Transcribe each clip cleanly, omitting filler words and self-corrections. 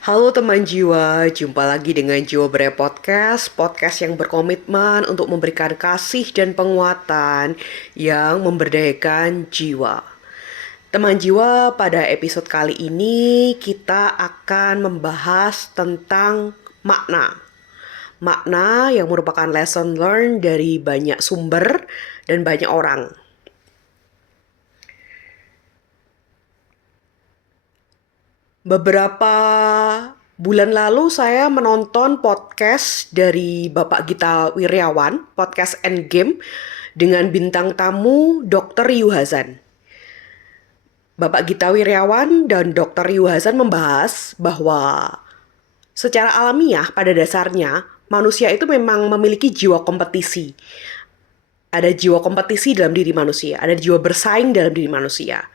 Halo teman jiwa, jumpa lagi dengan Jiwa Beraya Podcast, podcast yang berkomitmen untuk memberikan kasih dan penguatan yang memberdayakan jiwa. Teman jiwa, pada episode kali ini kita akan membahas tentang makna. Makna yang merupakan lesson learned dari banyak sumber dan banyak orang. Beberapa bulan lalu saya menonton podcast dari Bapak Gita Wirjawan, podcast Endgame, dengan bintang tamu Dr. Yu Hazan. Bapak Gita Wirjawan dan Dr. Yu Hazan membahas bahwa secara alamiah pada dasarnya manusia itu memang memiliki jiwa kompetisi. Ada jiwa kompetisi dalam diri manusia, ada jiwa bersaing dalam diri manusia.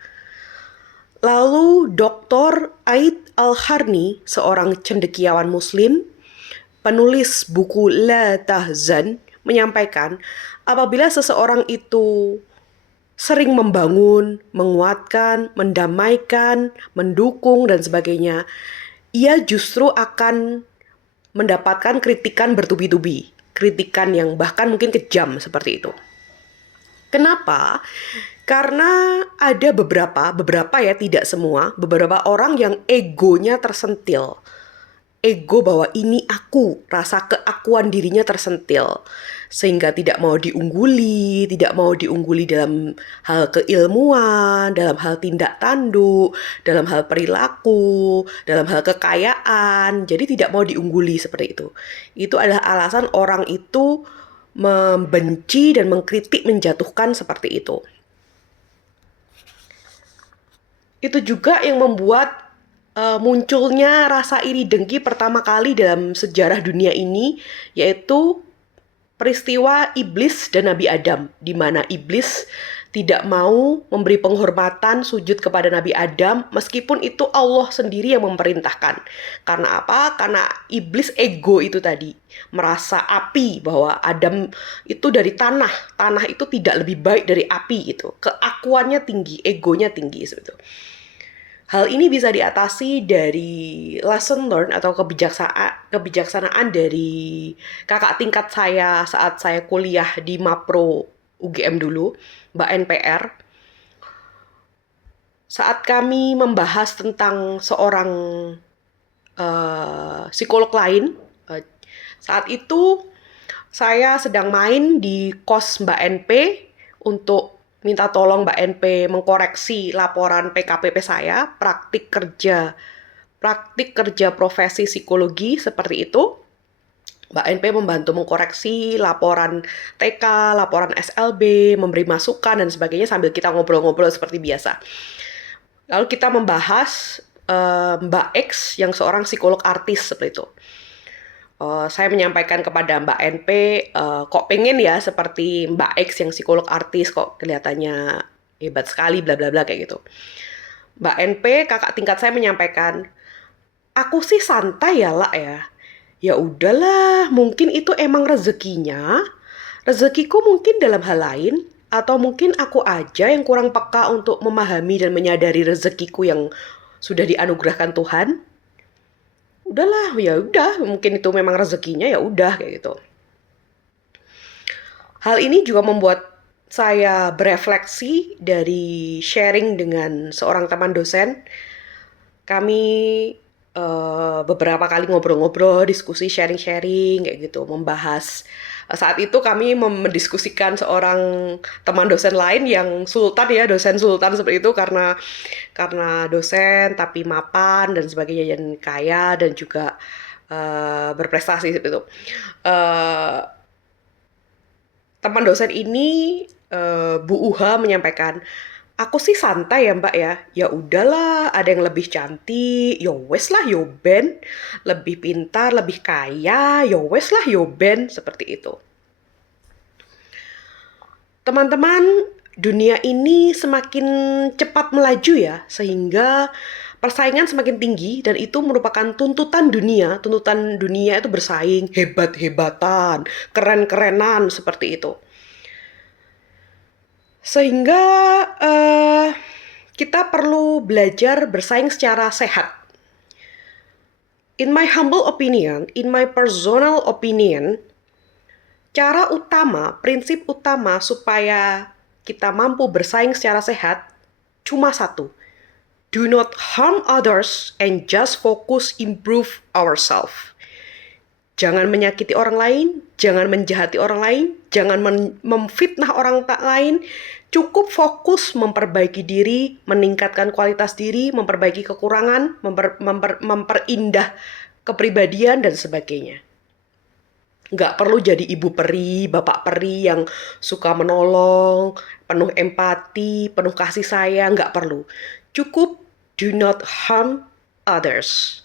Lalu Dr. Aid Al-Harni, seorang cendekiawan muslim, penulis buku La Tahzan, menyampaikan apabila seseorang itu sering membangun, menguatkan, mendamaikan, mendukung, dan sebagainya, ia justru akan mendapatkan kritikan bertubi-tubi. Kritikan yang bahkan mungkin kejam seperti itu. Kenapa? Karena ada beberapa ya, tidak semua, beberapa orang yang egonya tersentil. Ego bahwa ini aku, rasa keakuan dirinya tersentil. Sehingga tidak mau diungguli dalam hal keilmuan, dalam hal tindak tanduk, dalam hal perilaku, dalam hal kekayaan. Jadi tidak mau diungguli seperti itu. Itu adalah alasan orang itu membenci dan mengkritik, menjatuhkan seperti itu. Itu juga yang membuat munculnya rasa iri dengki pertama kali dalam sejarah dunia ini, yaitu peristiwa iblis dan Nabi Adam, di mana iblis tidak mau memberi penghormatan sujud kepada Nabi Adam meskipun itu Allah sendiri yang memerintahkan. Karena apa? Karena iblis ego itu tadi, merasa api, bahwa Adam itu dari tanah, tanah itu tidak lebih baik dari api itu. Keakuannya tinggi, egonya tinggi sebetulnya. Hal ini bisa diatasi dari lesson learned atau kebijaksanaan dari kakak tingkat saya saat saya kuliah di Mapro UGM dulu, Mbak NPR. Saat kami membahas tentang seorang psikolog lain, saat itu saya sedang main di kos Mbak NP untuk minta tolong Mbak NP mengkoreksi laporan PKPP saya, praktik kerja profesi psikologi seperti itu. Mbak NP membantu mengkoreksi laporan TK, laporan SLB, memberi masukan dan sebagainya sambil kita ngobrol-ngobrol seperti biasa. Lalu kita membahas Mbak X yang seorang psikolog artis seperti itu. Saya menyampaikan kepada Mbak NP, kok pengen ya seperti Mbak X yang psikolog artis, kok kelihatannya hebat sekali, bla bla bla kayak gitu. Mbak NP, kakak tingkat saya menyampaikan, aku sih santai ya lah ya. Ya udahlah, mungkin itu emang rezekinya. Rezekiku mungkin dalam hal lain, atau mungkin aku aja yang kurang peka untuk memahami dan menyadari rezekiku yang sudah dianugerahkan Tuhan. Udahlah, ya udah, mungkin itu memang rezekinya, ya udah kayak gitu. Hal ini juga membuat saya berefleksi dari sharing dengan seorang teman dosen. Kami beberapa kali ngobrol-ngobrol, diskusi, sharing-sharing kayak gitu, membahas. Saat itu kami mendiskusikan seorang teman dosen lain yang sultan ya, dosen sultan seperti itu, karena dosen tapi mapan dan sebagainya, dan kaya dan juga berprestasi seperti itu. Teman dosen ini, Bu Uha, menyampaikan, aku sih santai ya Mbak ya. Ya udahlah, ada yang lebih cantik, yo wes lah yo ben. Lebih pintar, lebih kaya, yo wes lah yo ben, seperti itu. Teman-teman, dunia ini semakin cepat melaju ya, sehingga persaingan semakin tinggi dan itu merupakan tuntutan dunia. Tuntutan dunia itu bersaing, hebat-hebatan, keren-kerenan seperti itu. Sehingga kita perlu belajar bersaing secara sehat. In my humble opinion, in my personal opinion, cara utama, prinsip utama supaya kita mampu bersaing secara sehat cuma satu. Do not harm others and just focus improve ourselves. Jangan menyakiti orang lain, jangan menjahati orang lain, jangan memfitnah orang lain. Cukup fokus memperbaiki diri, meningkatkan kualitas diri, memperbaiki kekurangan, memperindah kepribadian dan sebagainya. Nggak perlu jadi ibu peri, bapak peri yang suka menolong, penuh empati, penuh kasih sayang, nggak perlu. Cukup do not harm others.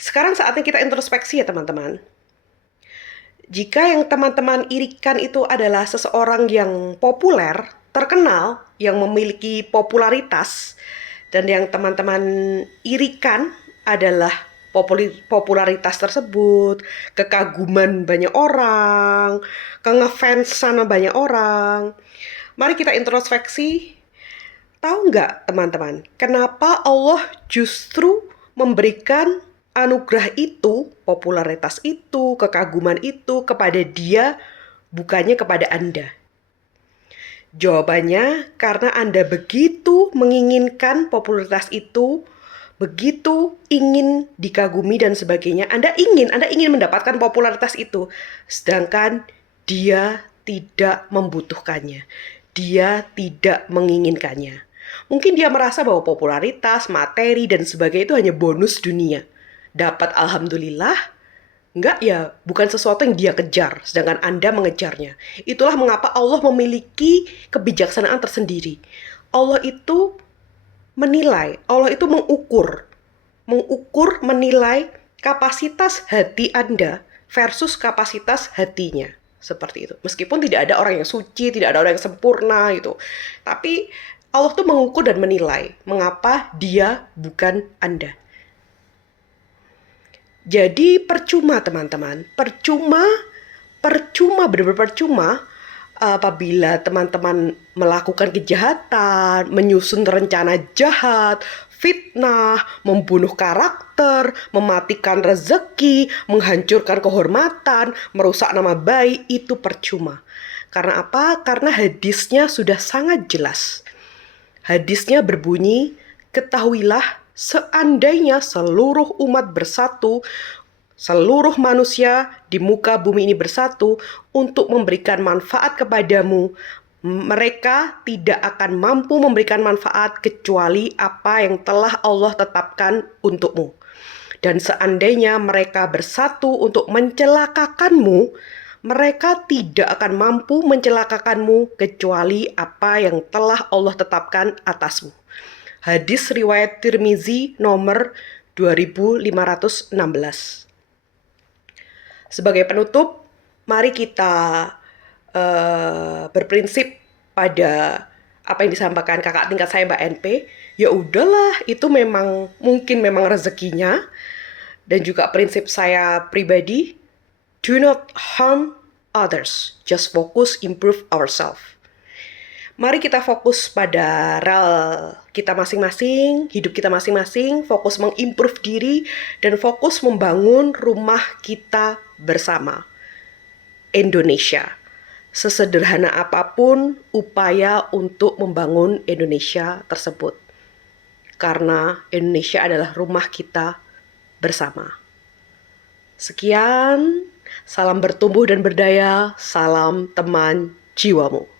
Sekarang saatnya kita introspeksi ya teman-teman. Jika yang teman-teman irikan itu adalah seseorang yang populer, terkenal, yang memiliki popularitas, dan yang teman-teman irikan adalah popularitas tersebut, kekaguman banyak orang, kengefansan banyak orang. Mari kita introspeksi. Tahu nggak teman-teman, kenapa Allah justru memberikan anugerah itu, popularitas itu, kekaguman itu kepada dia, bukannya kepada Anda? Jawabannya, karena Anda begitu menginginkan popularitas itu, begitu ingin dikagumi dan sebagainya. Anda ingin mendapatkan popularitas itu, sedangkan dia tidak membutuhkannya. Dia tidak menginginkannya. Mungkin dia merasa bahwa popularitas, materi, dan sebagainya itu hanya bonus dunia. Dapat alhamdulillah, enggak ya bukan sesuatu yang dia kejar, sedangkan Anda mengejarnya. Itulah mengapa Allah memiliki kebijaksanaan tersendiri. Allah itu menilai, Allah itu mengukur, menilai kapasitas hati Anda versus kapasitas hatinya. Seperti itu. Meskipun tidak ada orang yang suci, tidak ada orang yang sempurna gitu. Tapi Allah tuh mengukur dan menilai mengapa dia bukan Anda. Jadi percuma teman-teman, percuma, benar-benar percuma apabila teman-teman melakukan kejahatan, menyusun rencana jahat, fitnah, membunuh karakter, mematikan rezeki, menghancurkan kehormatan, merusak nama baik, itu percuma. Karena apa? Karena hadisnya sudah sangat jelas. Hadisnya berbunyi, ketahuilah seandainya seluruh umat bersatu, seluruh manusia di muka bumi ini bersatu untuk memberikan manfaat kepadamu, mereka tidak akan mampu memberikan manfaat kecuali apa yang telah Allah tetapkan untukmu. Dan seandainya mereka bersatu untuk mencelakakanmu, mereka tidak akan mampu mencelakakanmu kecuali apa yang telah Allah tetapkan atasmu. Hadis riwayat Tirmizi nomor 2516. Sebagai penutup, mari kita berprinsip pada apa yang disampaikan kakak tingkat saya Mbak NP. Ya udahlah, itu mungkin memang rezekinya. Dan juga prinsip saya pribadi, do not harm others, just focus improve ourselves. Mari kita fokus pada rel kita masing-masing, hidup kita masing-masing, fokus mengimprove diri, dan fokus membangun rumah kita bersama. Indonesia. Sesederhana apapun upaya untuk membangun Indonesia tersebut. Karena Indonesia adalah rumah kita bersama. Sekian, salam bertumbuh dan berdaya, salam teman jiwamu.